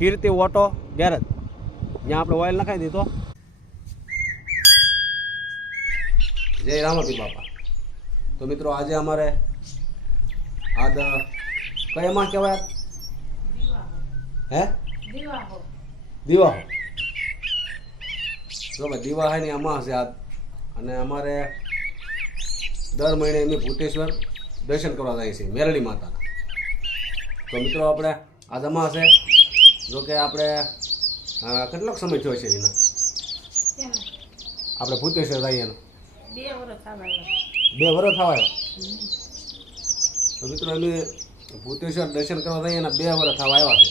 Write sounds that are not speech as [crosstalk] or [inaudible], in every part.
કીર્તિ auto garage. ત્યાં આપણે oil નખાઈ દીધો. જય રામતી બાપા. તો મિત્રો આજે અમારે આદ કયામાં કહેવાય હે? દીવા બરાબર ભાઈ દીવા હે ની અમાસ છે આજ અને અમારે દર મહિને એમની ભૂતેશ્વર દર્શન કરવા જાય છે મેરળી માતાના. તો મિત્રો આપણે આજ અમાસ છે જો કે આપણે કેટલોક સમય થયો છે એના? આપણે ભૂતેશ્વર રાયનો એનો. બે વર્ષ આવા બે વર્ષ થવા આવ્યા? તો મિત્રો અમે ભૂતેશ્વર દર્શન કરવા જઈએ એના બે વર્ષ થવા આવ્યા છે.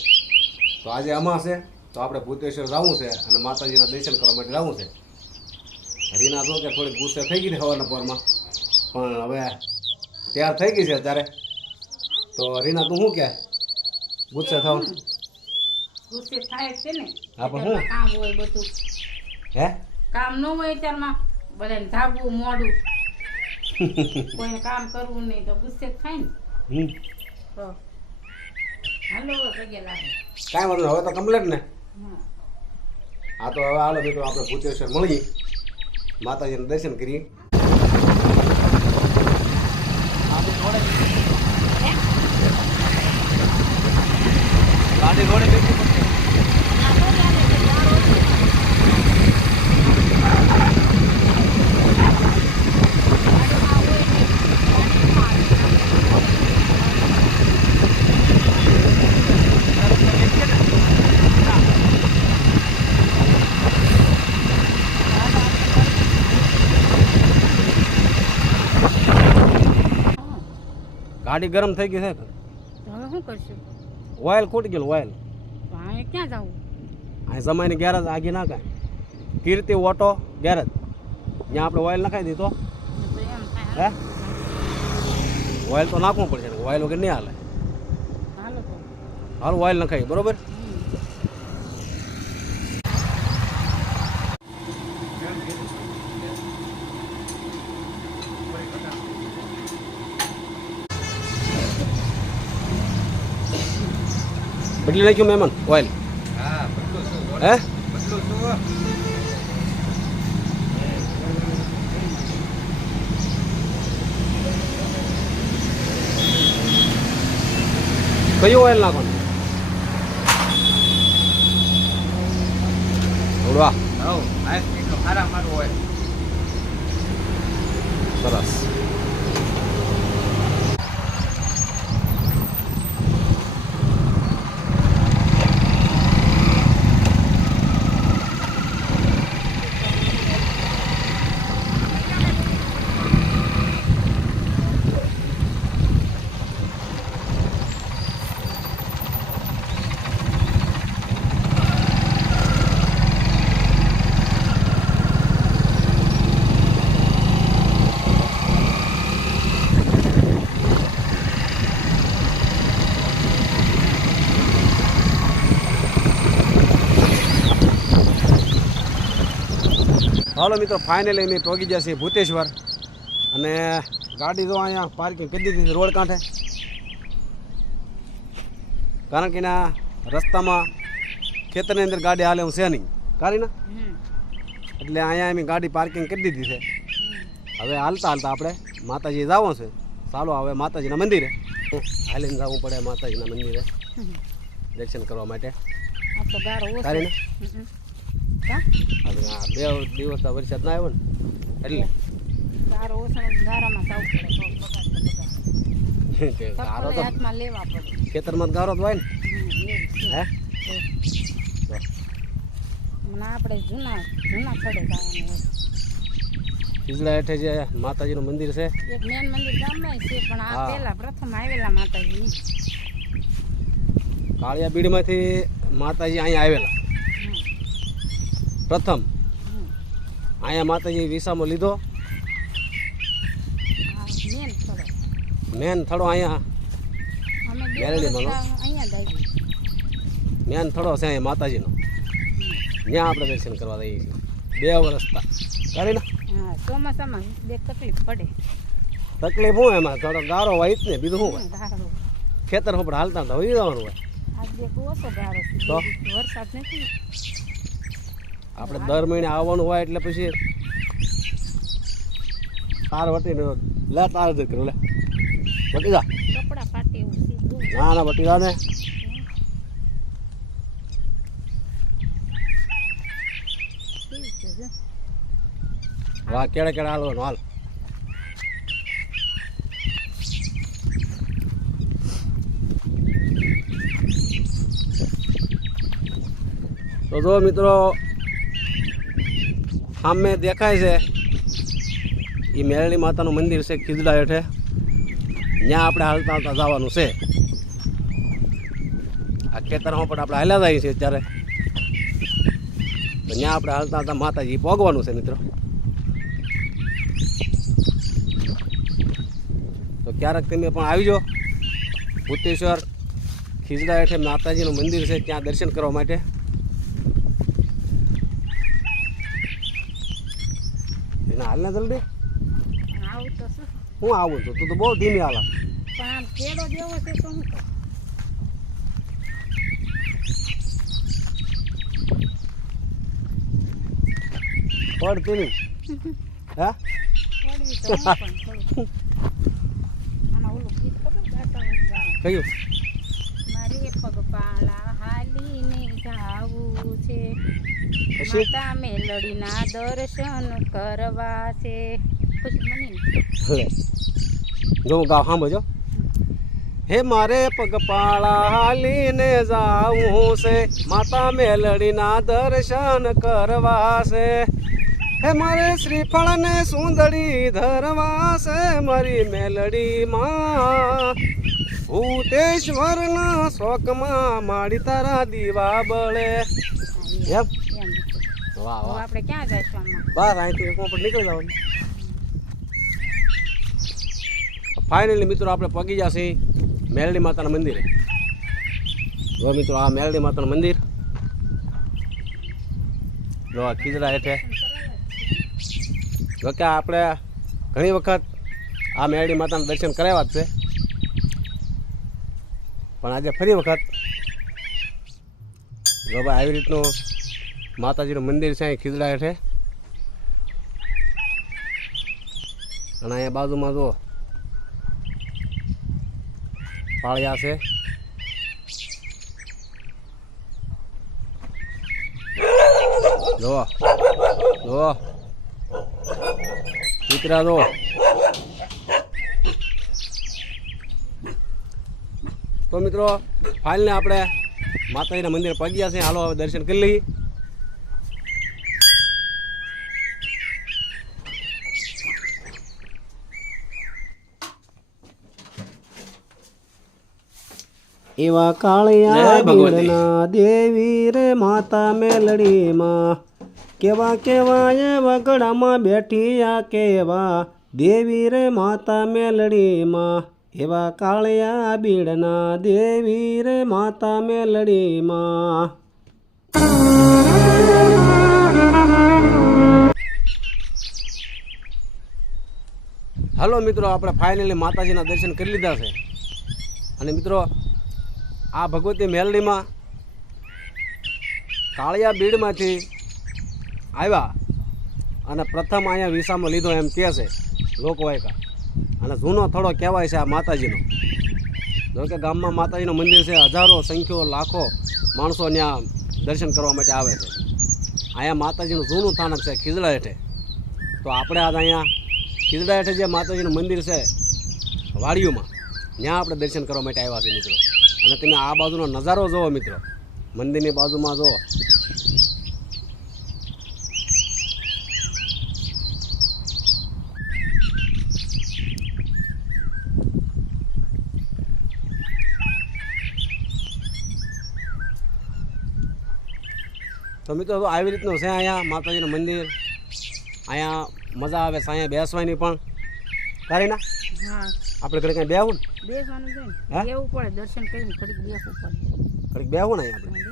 તો આજે અમાસ છે તો આપણે ભૂતેશ્વર જવું છે અને માતાજીના દર્શન કરવા માટે જવું છે. રીના તો કે થોડી ગુસ્સે થઈ ગઈ હવાના પોરમાં. પણ હવે તૈયાર થઈ ગઈ છે અત્યારે. તો રીના તું શું કે ગુસ્સે થાવ ગુસ્સે થાય જ છે ને હા, પણ હું? કામ હોય બધું. હે? કામ ન હોય ત્યારમાં બધાને ધાબવું મોડું [laughs] કોઈને કામ કરવું નહીં તો ગુસ્સે જ થાય ને. તો હાલો કાંઈ વાંધો નહીં હવે તો કમ્પ્લેટ ને. હા. આ તો હવે હાલો મિત્રો આપણે ભૂતેશ્વર મળીએ. માતાજીના દર્શન કરીએ. ગાડી રોડે બેસી ગાડી ગરમ થઈ ગઈ છે હવે શું કરશું? ઓઇલ ખૂટી ગયેલું ઓઇલ ક્યાં જવું? અહીં સમયની ગેરેજ આગી ના કાંઈ કીર્તિ ઓટો ગેરેજ ત્યાં આપણે ઓઇલ નખાઈ દીધો. હે ઓઇલ તો નાખવું પડશે ઓઇલ વગર નહીં હાલે. હાલો ઓઇલ નખાઈ બરોબર? બદલી નાખ્યું મહેમાન? ઓઇલ. હે કયું ઓઇલ નાખવાનું? થોડું સરસ. હાલો મિત્રો ફાઇનલી અમે પહોંચી જશે ભૂતેશ્વર. અને ગાડી તો અહીંયા પાર્કિંગ કરી દીધી રોડ કાંઠે. કારણ કે ના રસ્તામાં ખેતરની અંદર ગાડી હાલે હું છે નહીં. કારી ના એટલે અહીંયા અમે ગાડી પાર્કિંગ કરી દીધી છે. હવે હાલતા હાલતા આપણે માતાજી જવું છે. ચાલો હવે માતાજીના મંદિરે. હાલીને જવું પડે માતાજીના મંદિરે. દર્શન કરવા માટે. કારી ના બે દિવસ વરસાદ ના આવ્યો ને એટલે ગારો ગારામાં પડે બગાડ. ગારો તો હાથમાં લેવા પડે ખેતરમાં ગારો હોય ને. હે. મને આપણે જૂના જૂના હેઠે જે માતાજીનું મંદિર છે એક મેન મંદિર ગામમાં છે પણ આ. પ્રથમ આવેલા માતાજી કાળિયા બીડમાંથી માતાજી અહીંયા આવેલા પ્રથમ. અહીંયા માતાજી વિસામો લીધો. મેન. થડો અહીંયા મેન થડો છે અહીંયા માતાજીનો. ત્યાં આપણે દર્શન કરવા જઈએ છીએ. બે વર્ષ કરી ને. ચોમાસામાં બે તકલીફ પડે. તકલીફ હું એમાં? થોડો ગારો હોય જ ને બીજું શું હોય? ખેતર ઉપર હાલતા હોય જવાનું હોય? વરસાદ નથી. આપણે દર મહિને આવવાનું હોય એટલે પછી તાર વટીને લે તાર જ લે. વટી જા. ના ના વટી જા ને. વાહ કેળે કેળે હાલવાનું હાલ. તો જો મિત્રો સામે દેખાય છે. એ મેરળી માતાનું મંદિર છે, ખીજડા હેઠે. ત્યાં આપણે હાલતા હાલતા જવાનું છે. આ ખેતરમાં પણ આપણે હાલ્યા જઈએ છીએ અત્યારે. ત્યાં આપણે હાલતા હાલતા માતાજી ભોગવાનું છે, મિત્રો. તો ક્યારેક તમે પણ આવજો. ભૂતેશ્વર ખીજડા હેઠે માતાજીનું મંદિર છે, ત્યાં દર્શન કરવા માટે. એના હાલને જલ્દી. આવું તો શું? હું આવું છું? તું તો બહુ ધીમી હાલ. પણ આમ કેડો જેવો છે તો હું કરું? પડ હા? કયું મારી પગ પણ હાલી ને જાવું છે. પછી મેલડીના દર્શન કરવા છે. લે જો ગાવ સાંભળજો. હે મારે પગપાળા હાલીને જાવું છે. માતા મેલડીના દર્શન કરવા છે. હે મારે શ્રીફળ ને સુંદરી ધરવા છે મારી મેલડી માં ભૂતેશ્વરના શોકમાં માડી તારા દીવા બળે. વાહ વાહ. આપણે ક્યાં જઈશું આમાં? બસ અહીંથી એક ઉપર નીકળી જવાનું. ફાઇનલી મિત્રો આપણે પગી જશે મેલડી માતાના મંદિરે. જો મિત્રો આ મેલડી માતાનું મંદિર. જો આ ખીજડા હેઠે. જો કે આપણે ઘણી વખત આ મેરડી માતાના દર્શન કરાવ્યા જ છે. પણ આજે ફરી વખત જો ભાઈ આવી રીતનું માતાજીનું મંદિર છે, અહીં ખીજડા હેઠે અને અહીંયા બાજુમાં જુઓ. પાળિયા છે. જો જો દીકરા જુઓ. તો મિત્રો, ફાઇલને આપણે માતાજીના મંદિર પગ્યા છે. હાલો, હવે દર્શન કરી લઈએ. એવા કાળિયા બીડના દેવી રે માતા મેલડીમાં. કેવા કેવા એ વગડામાં બેઠી આ કેવા દેવી રે માતા મેલડીમાં. એવા કાળિયા બીડના દેવી રે માતા મેલડીમાં. હાલો મિત્રો આપણે ફાઇનલી માતાજીના દર્શન કરી લીધા છે. અને મિત્રો આ ભગવતી મેલડીમાં કાળિયા બીડમાંથી આવ્યા અને પ્રથમ અહીંયા વિસામાં લીધો એમ કહે છે લોકવાયકા. અને જૂનો થોડો કહેવાય છે આ માતાજીનો. જો કે ગામમાં માતાજીનું મંદિર છે, હજારો, સંખ્યો, લાખો માણસો ત્યાં દર્શન કરવા માટે આવે છે. અહીંયા માતાજીનું જૂનું સ્થાનક છે ખીજડા હેઠે. તો આપણે આજ અહીંયા ખીજડા હેઠે જે માતાજીનું મંદિર છે વાડીઓમાં, ત્યાં આપણે દર્શન કરવા માટે આવ્યા છે મિત્રો. અને તમે આ બાજુનો નજારો જુઓ મિત્રો. મંદિરની બાજુમાં જુઓ. તો મિત્રો આવી રીતનું છે અહીંયા માતાજીનું મંદિર. અહીંયા મજા આવે છે, અહીંયા બેસવાની પણ. તારી ના આપણે ઘડી કંઈ બેવું ને? બેસવાનું છે? ને. બેવું પડે દર્શન કરીને ઘડીક બેસવું પડે. ઘડીક બેવું ને આપણે?